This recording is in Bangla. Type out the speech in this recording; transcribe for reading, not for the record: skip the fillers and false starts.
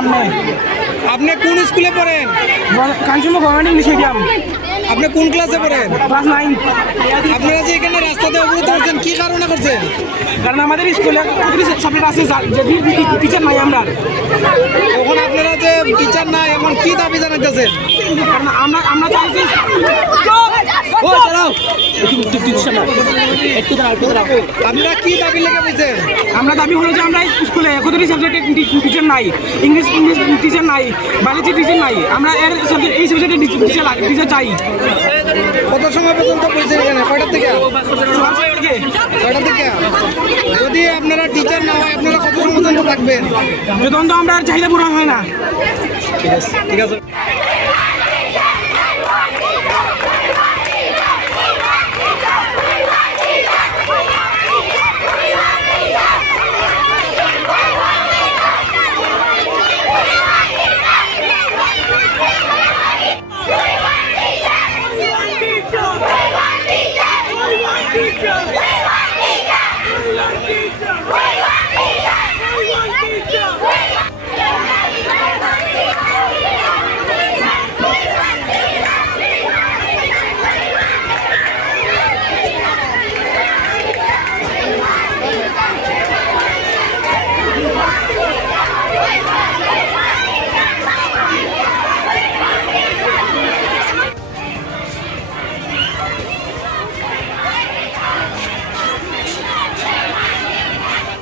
সামনে। আপনি কোন স্কুলে পড়েন? কাঞ্চনমা গভর্নমেন্ট ইংলিশ মিডিয়াম। আপনি কোন ক্লাসে পড়েন? ক্লাস 9। আপনারা যে এখানে রাস্তাতে অবরোধ করছেন কি কারণে করছেন? কারণ আমাদের স্কুলে সাবজেক্ট আছে যদি টিচার নাই আমরা। এখন আপনারা যে টিচার নাই এখন কি দাবি জানাইতেছেন? কারণ আমরা চাইছি আপনারা কি দাবি লেগে বলছেন? আমরা দাবি হলো যে আমরা স্কুলে কতটি সাবজেক্টে টিচার নাই, ইংলিশ টিচার নাই, বায়োলজি টিচার নাই, আমরা এই সাবজেক্টে টিচার চাই। কত সময় পর্যন্ত বলছেন এখানে? কয়টার থেকে? কয়টার থেকে? যদি আপনারা টিচার না হয় আপনারা কত সময় পর্যন্ত থাকবেন? যতক্ষণ তো আমরা আর চাহিদা পূরণ হয় না। ঠিক আছে।